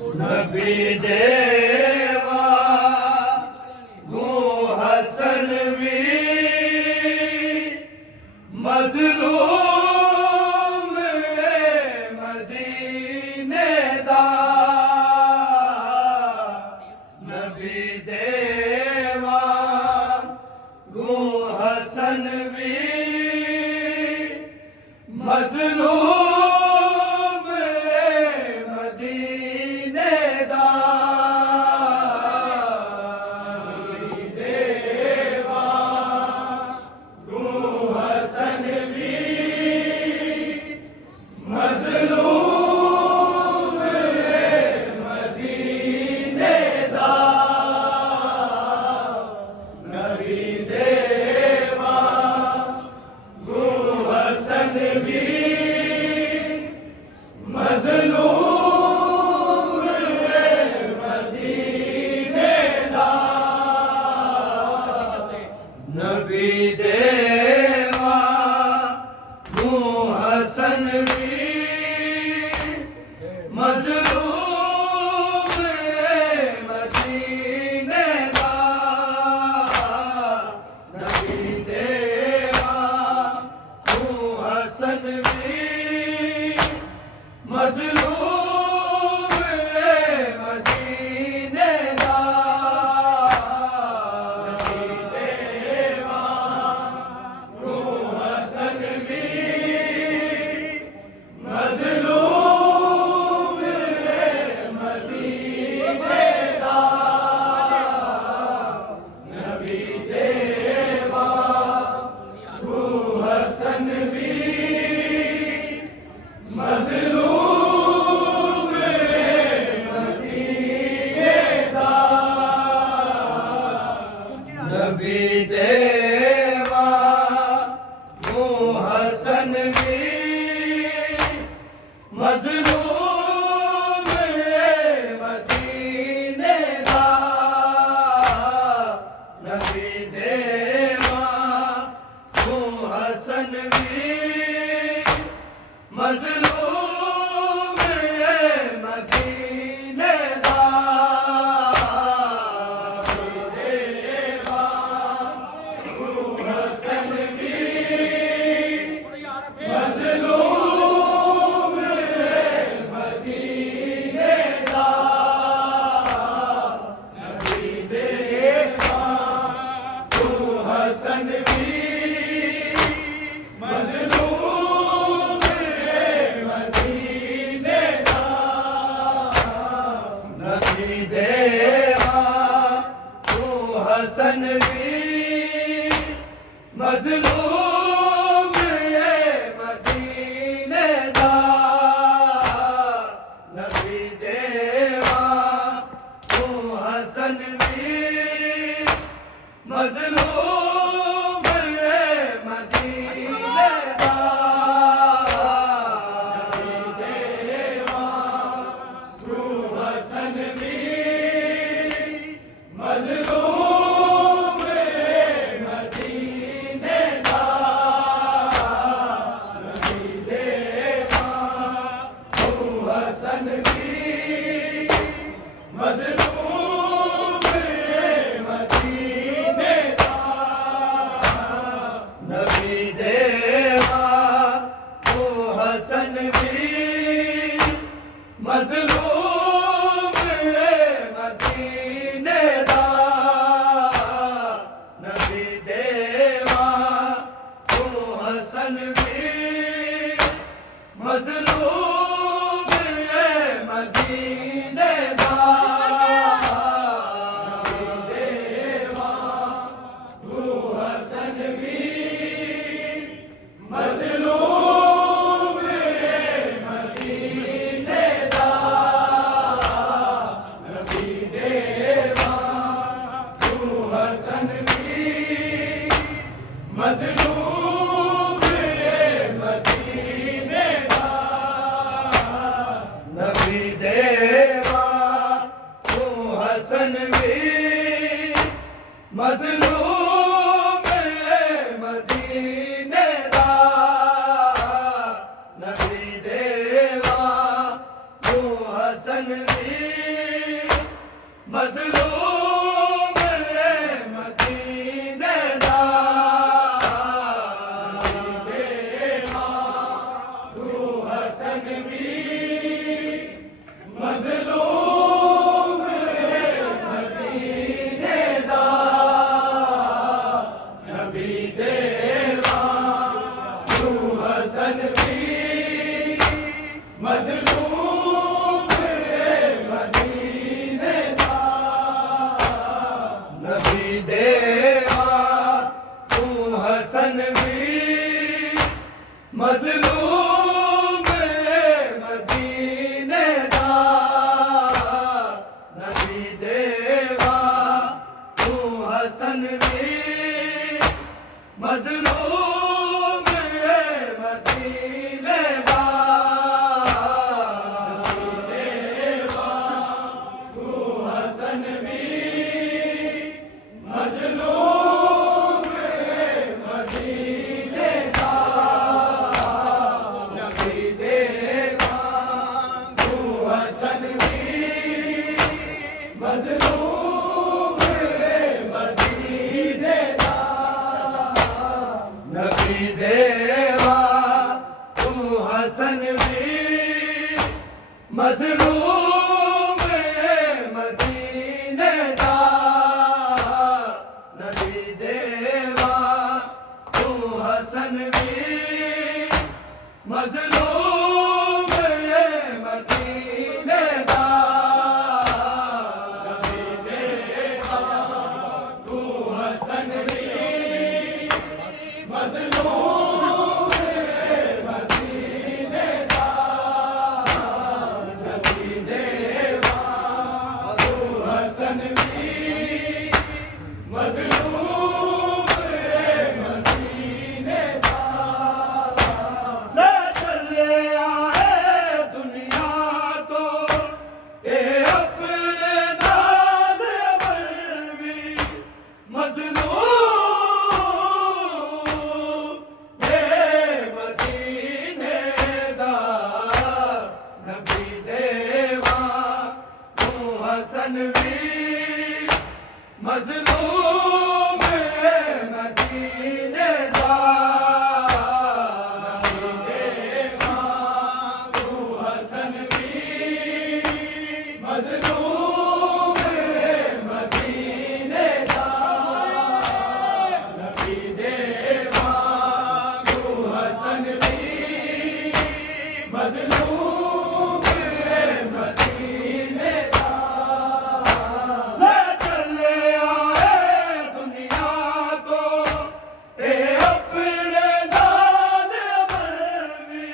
नबी देवा गो हसन भी मजलूम मदीने दा नबी देवा गो हसन भी मजलूम नबी देवा गो हसन भी मजलूम मदीने दा नबी देवा गो हसन भी मजलूम मदीने दा नबी देवा गो हसन भी मजलूम मदीने दा नबी देवा गो हसन भी मजलूम मदीने दा हसन भी मजलूम मदीने दा नबी देवा गो हसन भी मजलूम मदीने दा नबी देवा गो हसन भी मजलूम मदीने दा नबी देवा गो हसन भी मजलूम मदीने दा नबी देवा गो हसन भी मजलूम मदीने नबी देवा गो हसन भी मजलूम मदीने दा नबी देवा गो हसन भी मजलूम मदीने दा नबी देवा गो हसन भी मजलूम मदीने दा नबी देवा गो हसन भी मजलूम मदीने दा नबी देवा गो हसन भी मजलूम मदीने दा नबी देवा गो हसन भी मज़लूम मदीने दा तू हसन भी मज़लूम मदीने दा नबी देवा तू हसन भी मज़लूम मदीने दा नबी देवा तू हसन भी मज़लूम मदीने दा नबी देवा तू हसन भी मज़लूम मदीने दा हसन भी मज़लूम मदीने दा नबी देवा तू हसन भी मज़लूम मदीने दा नबी देवा तू हसन भी मज़लूम मदीने दा नबी देवा तू हसन भी मज़लूम मदीने दा नबी देवा तू हसन भी मज़लूम मदीने दा नबी देवा तू हसन भी मज़लूम मदीने दा ले चले आए दुनिया तो ये अपने नाल भी मज़लूम ये मदीने दा नबी देवा तू हसन भी मज़लूम मदीने दा नबी देवा तू हसन भी मज़लूम मदीने दा नबी देवा तू हसन भी मज़लूम मदीने दा ले चले आए दुनिया तो ते अपने नाल भी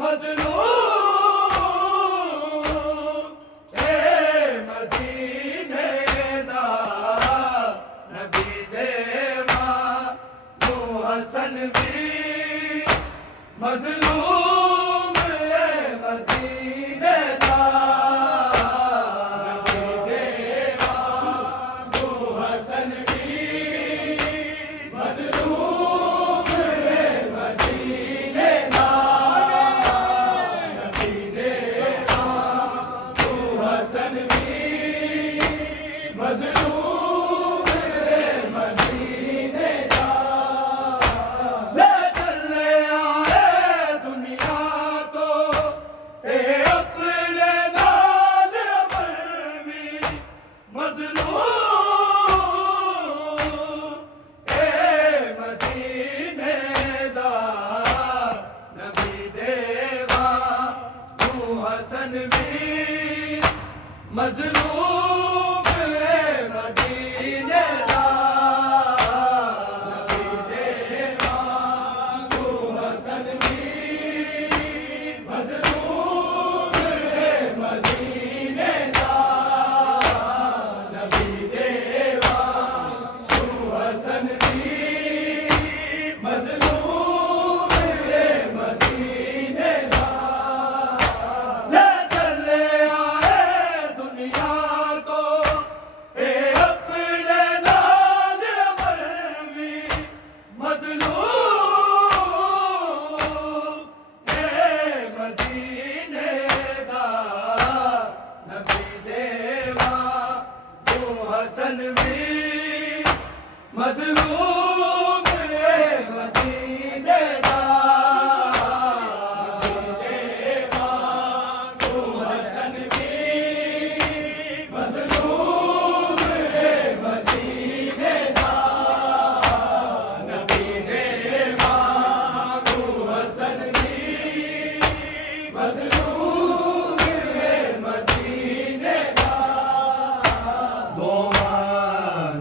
मज़लूम ए मदीने दा नबी देवा तू हसन भी मज़लूम मदीने दा नबी देवा तू हसन भी मज़लूम मदीने दा नबी देवा तू हसन भी मज़लूम मदीने दा ले चले आए दुनिया तो ए अपने नाल भी मज़लूम ए मदीने दा नबी देवा तू हसन भी मज़लूम मदीने दा नबी देवा तू हसन भी मज़लूम मदीने दा नबी देवा तू हसन भी मज़लूम मदीने दा ले चले आए दुनिया तो ए अपने नाल भी मज़लूम ए मदीने दा नबी देवा हसन भी मजलूम मदीने दा तू हसन भी मजलूम मदीने दा नबी दे तू हसन भी मजलूम मदीने दा दोवां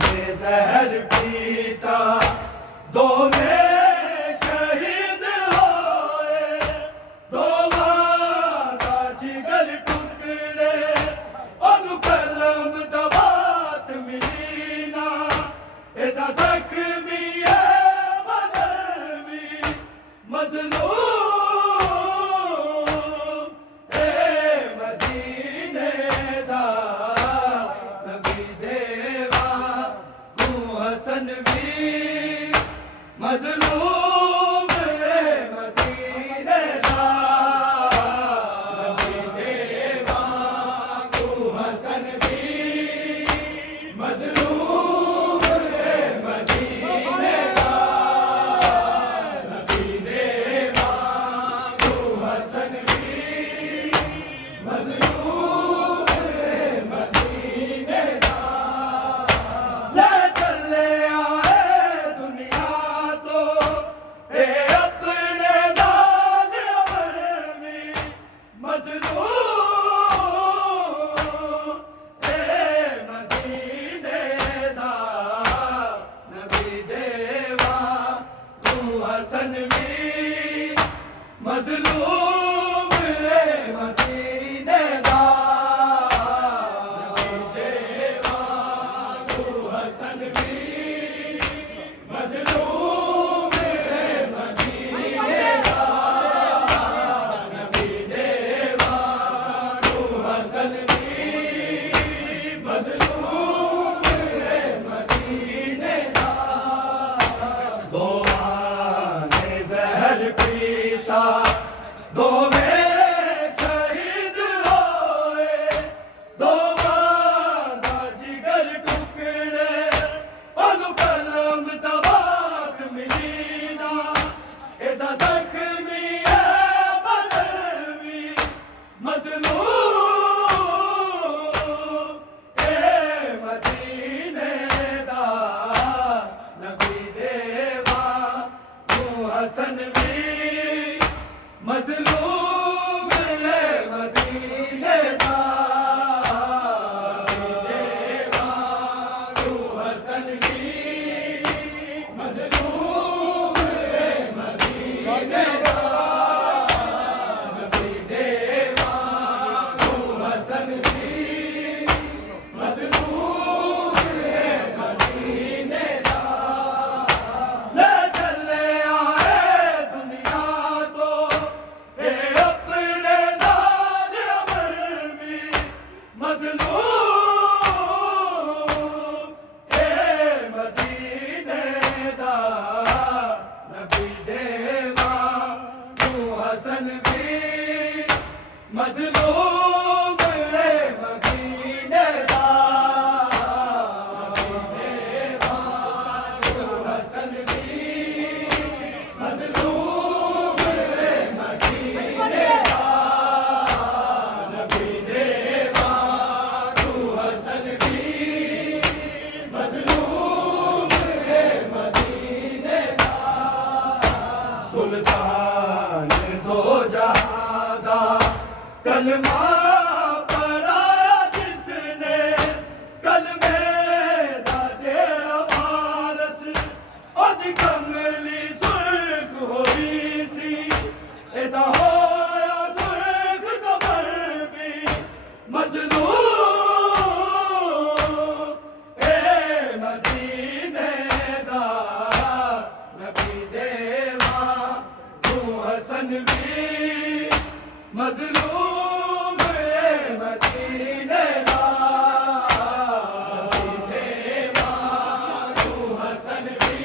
ने जहर पीता दो में शहीद होए दोवां दा जिगर टुकड़े ओनू कलम दा बात मिली ना एदा जख्मी है मदवी मजलूम मदीने दा नबी देवा तू हसन भी मजलूम मदीने दा नबी देवा तू हसन भी मजलूम मदीने दा नबी देवा तू हसन भी मजलूम मदीने दा ले चले आए दुनिया तो ए अपने दाद अमरवी मजलूम मदीने दा नबी देवा तू हसन भी मजलूम मदीने दा नबी देवा तू हसन भी मजलूम मदीने दा नबी देवा तू हसन भी मजलूम मदीने दा दोवां ने जहर पीता दो में शहीद होए दोवां दा जिगर टुकड़े ओनू कलम दा बात मिली ना एदा जख्मी है मदवी मजलूम मदीने दा नबी देवा तू हसन भी मजलूम मदीने दा नबी देवा तू हसन भी मजलूम मदीने दा नबी देवा तू हसन भी मजलूम मदीने दा ले चले आए दुनिया तो ए अपने दाद अमरवी मजलूम मदीने दा नबी देवा तू हसन भी मजलूम मदीने दा नबी देवा तू हसन भी मजलूम मदीने दा नबी देवा तू हसन भी मजलूम मदीने दा सुल्तान दो जहां दा कलमा पढ़ाया जिसने कलमे दा जेड़ा वारस ओदी कमली सुर्ख होई सी एदा होया सुर्ख कबर भी मजलूम मदीने दा नबी देवा तू हसन भी मजलूम मदीने दा नबी देवा तू हसन भी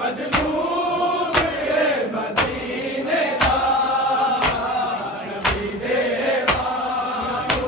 मजलूम मदीने दा नबी देवा तू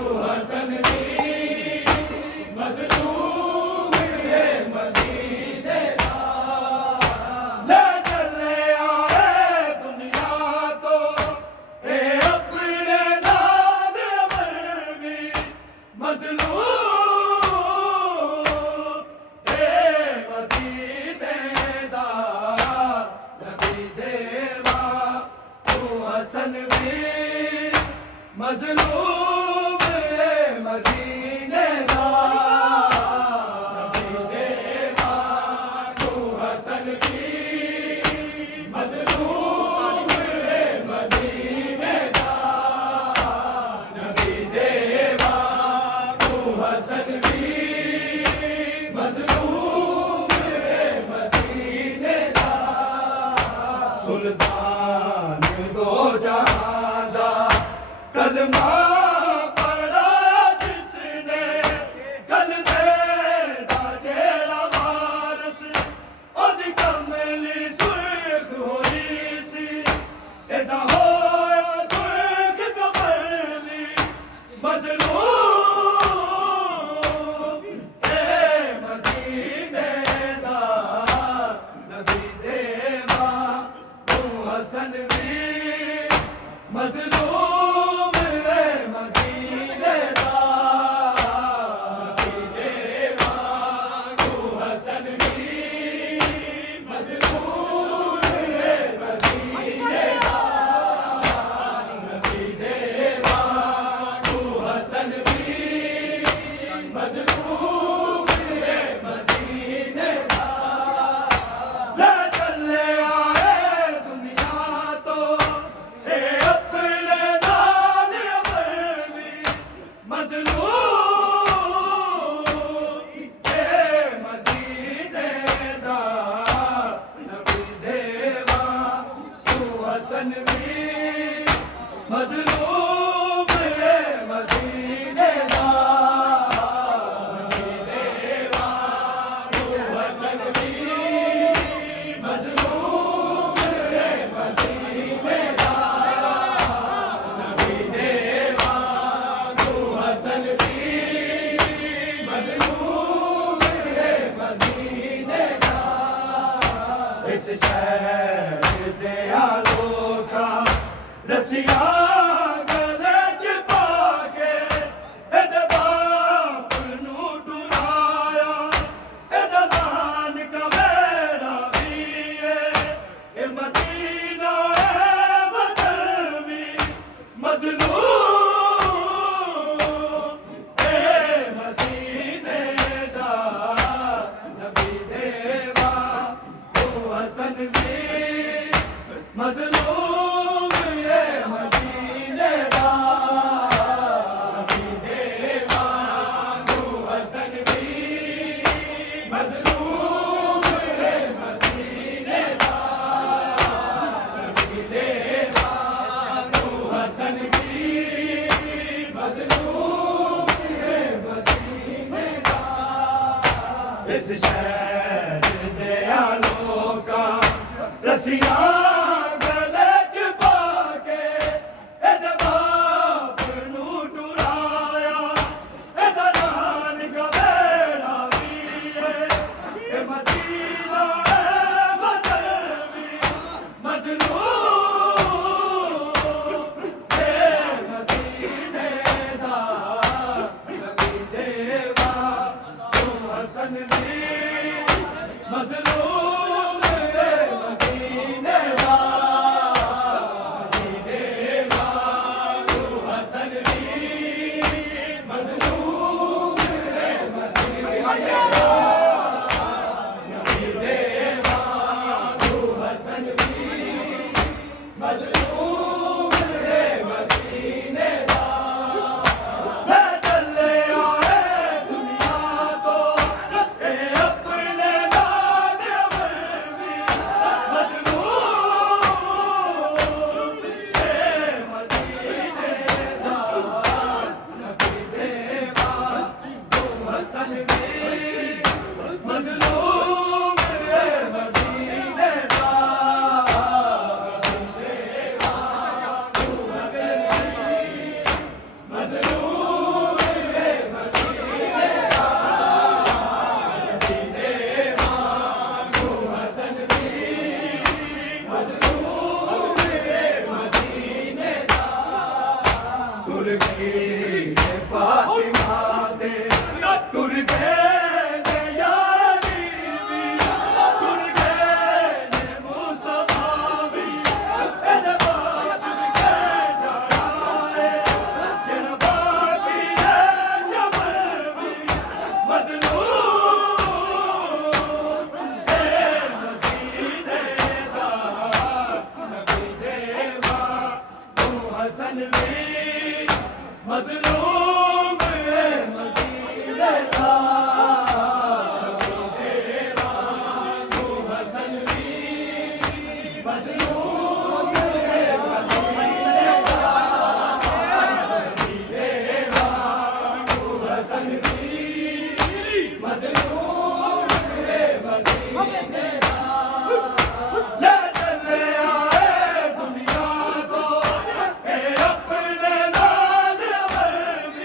मज़लूम मदीने दा नबी देवा तू हसन भी मज़लूम मदीने दा नबी देवा तू हसन भी मज़लूम मदीने दा नबी देवा तू हसन भी मज़लूम मदीने दा ले चले आए दुनिया तो ए अपने नाल अमरवी मज़लूम मदीने दा नबी देवा तू हसन भी मज़लूम मदीने दा नबी देवा तू हसन भी मज़लूम मदीने दा नबी देवा तू हसन भी मज़लूम मदीने दा इस शहर दे आलोका रसिया गले च पाके एदे बाप नू डुराया एदा नान कवेड़ा भी ए मदीना ए मदवी मज़लूम मदीने दा नबी देवा तू हसन भी मज़लूम मदीने दा नबी देवा तू हसन भी मज़लूम मदीने दा नबी देवा तू हसन भी मज़लूम मदीने दा इस शहर दे आलोका रसिया गले च पाके एदे बाप नू डुराया एदा नान गवेड़ा भी ए मदीना ए मदवी मज़लूम मदीने दा नबी देवा तू हसन भी मज़लूम मदीने दा नबी देवा तू हसन भी मज़लूम मदीने दा नबी देवा तू हसन भी मज़लूम मदीने दा ले चले आए दुनिया तो ए अपने नाल अमरवी मज़लूम मदीने दा नबी देवा तू हसन भी मज़लूम मदीने दा नबी देवा तू हसन भी मज़लूम मदीने दा नबी देवा तू हसन भी मज़लूम मदीने दा तुर गई फातिमा दे तुर गए यार भी तुर गए मुस्तफा भी एदे बाप के जाना है जिन बाकी है जबर भी मज़लूम मदीने दा नबी देवा तू हसन भी मज़लूम मदीने दा नबी देवा तू हसन भी मज़लूम मदीने दा नबी देवा तू हसन भी मज़लूम मदीने दा ले चले आए दुनिया को ए अपने नाल अमरवी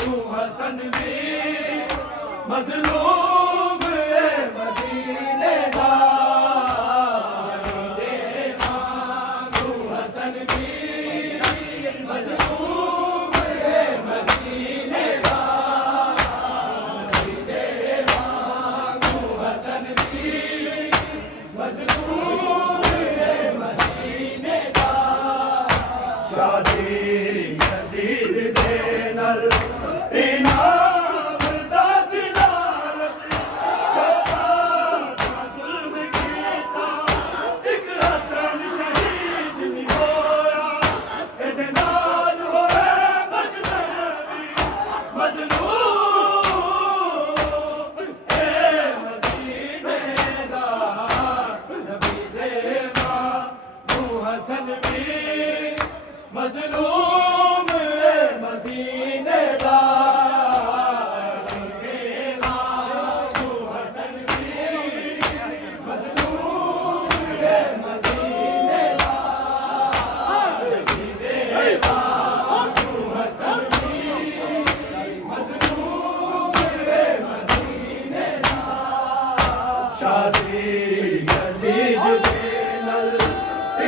तू हसन भी मजलूम है मदीने दा तू हसन भी मजलूम है मदीने दा तू हसन भी मजलूम है मदीने दा शादी यजीद दे नल इनाम दा जिलालत कदा जुल्म कीता इक हसन शहीद नहीं होया एदे नाल होए मजनबी मजलूम ए मदीने दा नबी दे मां तू हसन भी मजलूम है मदीने दा तू हसन भी मजलूम है मदीने दा तू हसन भी मजलूम है मदीने दा शादी यजीद दे नल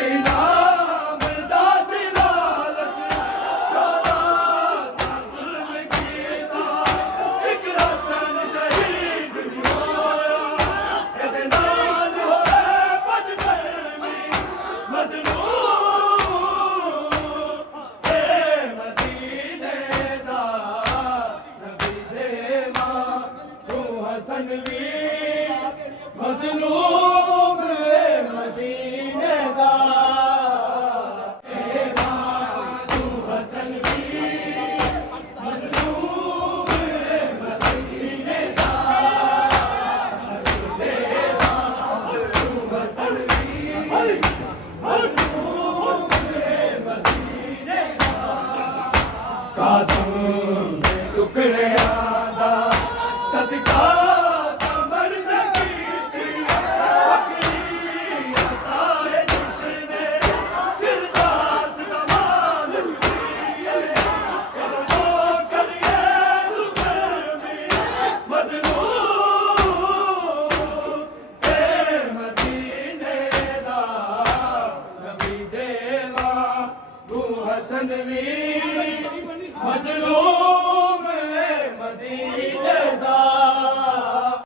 इनाम दा जिलालत कदा जुल्म कीता इक हसन शहीद नहीं होया एदे नाल होए बदनबी मजलूम ए मदीने दा नबी दे मां तू हसन भी मजलूम है मदीने दा तू हसन भी मजलूम है मदीने दा तू हसन भी मजलूम है मदीने दा कासम दे टुकड़ियां दा सदका संभल न कीती फकीर अता है जिसने किरदास दा मालिक दिए कदो करिए सुकर्मी मजलूम ए मदीने दा नबी दे मां तू हसन भी मजलूम